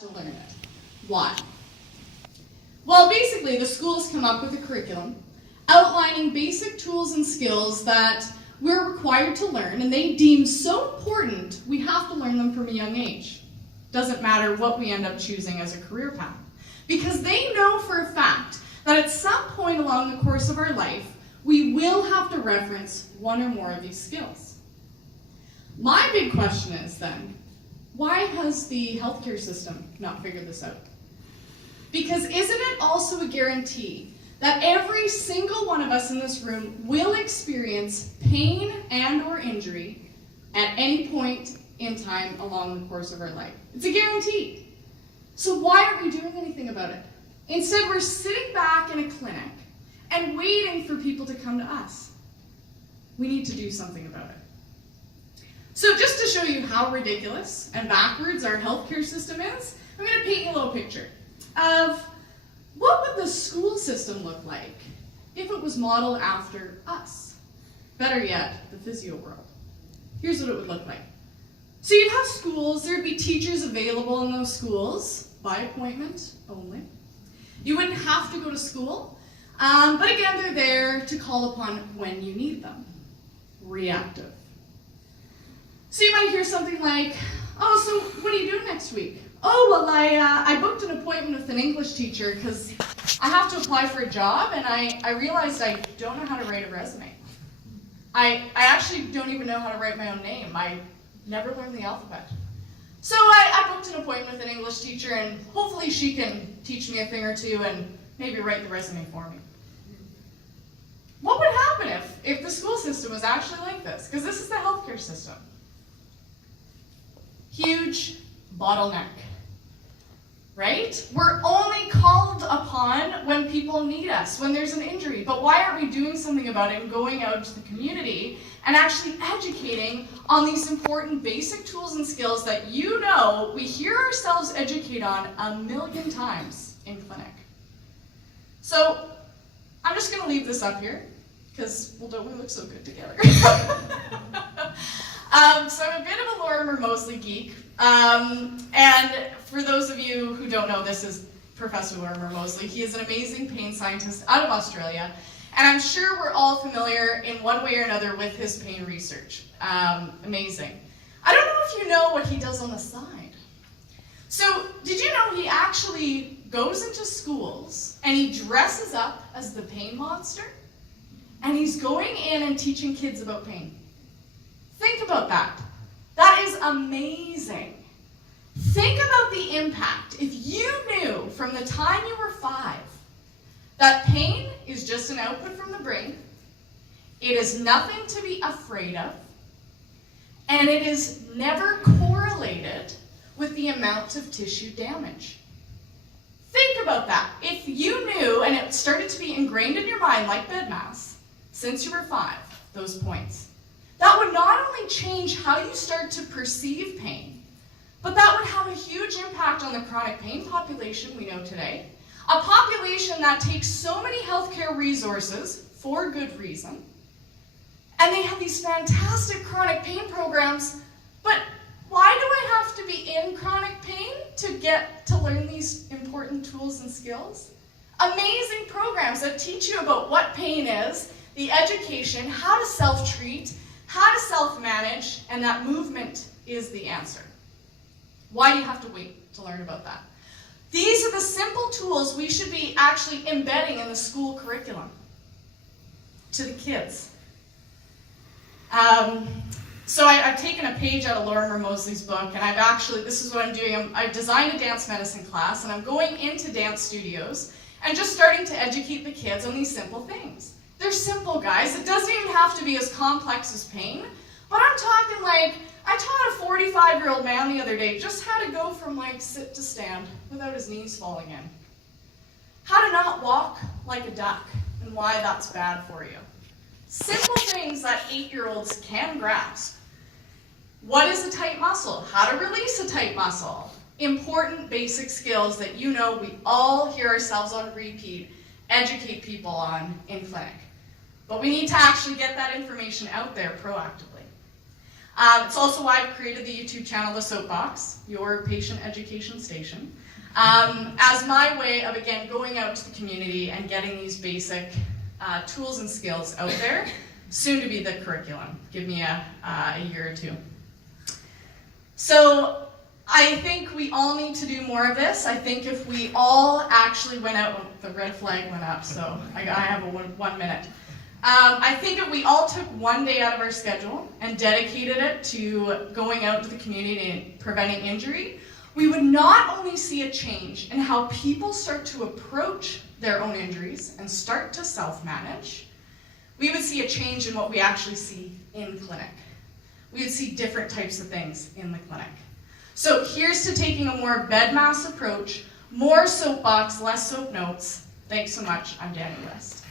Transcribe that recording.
to learn it. Why? Well, basically, the schools come up with a curriculum outlining basic tools and skills that we're required to learn, and they deem so important we have to learn them from a young age. Doesn't matter what we end up choosing as a career path. Because they know for a fact that at some point along the course of our life, we will have to reference one or more of these skills. My big question is then, why has the healthcare system not figured this out? Because isn't it also a guarantee that every single one of us in this room will experience pain and or injury at any point in time along the course of our life? It's a guarantee. So why aren't we doing anything about it? Instead, we're sitting back in a clinic and waiting for people to come to us. We need to do something about it. So just to show you how ridiculous and backwards our healthcare system is, I'm going to paint you a little picture of what would the school system look like if it was modeled after us. Better yet, the physio world. Here's what it would look like. So you'd have schools, there'd be teachers available in those schools by appointment only. You wouldn't have to go to school, but again, they're there to call upon when you need them. Reactive. So you might hear something like, oh, so what are you doing next week? Oh, well, I booked an appointment with an English teacher because I have to apply for a job, and I realized I don't know how to write a resume. I actually don't even know how to write my own name. I never learned the alphabet. So I booked an appointment with an English teacher, and hopefully she can teach me a thing or two and maybe write the resume for me. What would happen if the school system was actually like this? Because this is the healthcare system. Huge bottleneck, right? We're only called upon when people need us, when there's an injury. But why aren't we doing something about it and going out to the community and actually educating on these important basic tools and skills that we hear ourselves educate on a million times in clinic? So I'm just going to leave this up here because, well, don't we look so good together? So I'm a bit of a Lorimer Moseley geek, and for those of you who don't know, this is Professor Lorimer Moseley. He is an amazing pain scientist out of Australia, and I'm sure we're all familiar in one way or another with his pain research. Amazing. I don't know if you know what he does on the side. So did you know he actually goes into schools and he dresses up as the pain monster, and he's going in and teaching kids about pain? Think about that. That is amazing. Think about the impact if you knew from the time you were 5 that pain is just an output from the brain, it is nothing to be afraid of, and it is never correlated with the amount of tissue damage. Think about that. If you knew, and it started to be ingrained in your mind like BEDMAS, since you were 5, those points, that would not only change how you start to perceive pain, but that would have a huge impact on the chronic pain population we know today. A population that takes so many healthcare resources for good reason, and they have these fantastic chronic pain programs, but why do I have to be in chronic pain to get to learn these important tools and skills? Amazing programs that teach you about what pain is, the education, how to self-treat, how to self-manage, and that movement is the answer. Why do you have to wait to learn about that? These are the simple tools we should be actually embedding in the school curriculum to the kids. So I've taken a page out of Lorimer Moseley's book, and this is what I'm doing. I've designed a dance medicine class, and I'm going into dance studios and just starting to educate the kids on these simple things. They're simple, guys. It doesn't even have to be as complex as pain, but I'm talking like, I taught a 45-year-old man the other day just how to go from sit to stand without his knees falling in. How to not walk like a duck and why that's bad for you. Simple things that 8-year-olds can grasp. What is a tight muscle? How to release a tight muscle. Important basic skills that we all hear ourselves on repeat, educate people on in clinic. But we need to actually get that information out there proactively. It's also why I've created the YouTube channel, The SOAPBOX, your patient education station, as my way of, again, going out to the community and getting these basic tools and skills out there, soon to be the curriculum. Give me a year or two. So I think we all need to do more of this. I think if we all actually went out, oh, the red flag went up, so I have a 1 minute. I think if we all took one day out of our schedule and dedicated it to going out to the community and preventing injury, we would not only see a change in how people start to approach their own injuries and start to self-manage, we would see a change in what we actually see in clinic. We would see different types of things in the clinic. So here's to taking a more BEDMAS approach, more soapbox, less soap notes. Thanks so much. I'm Dani West.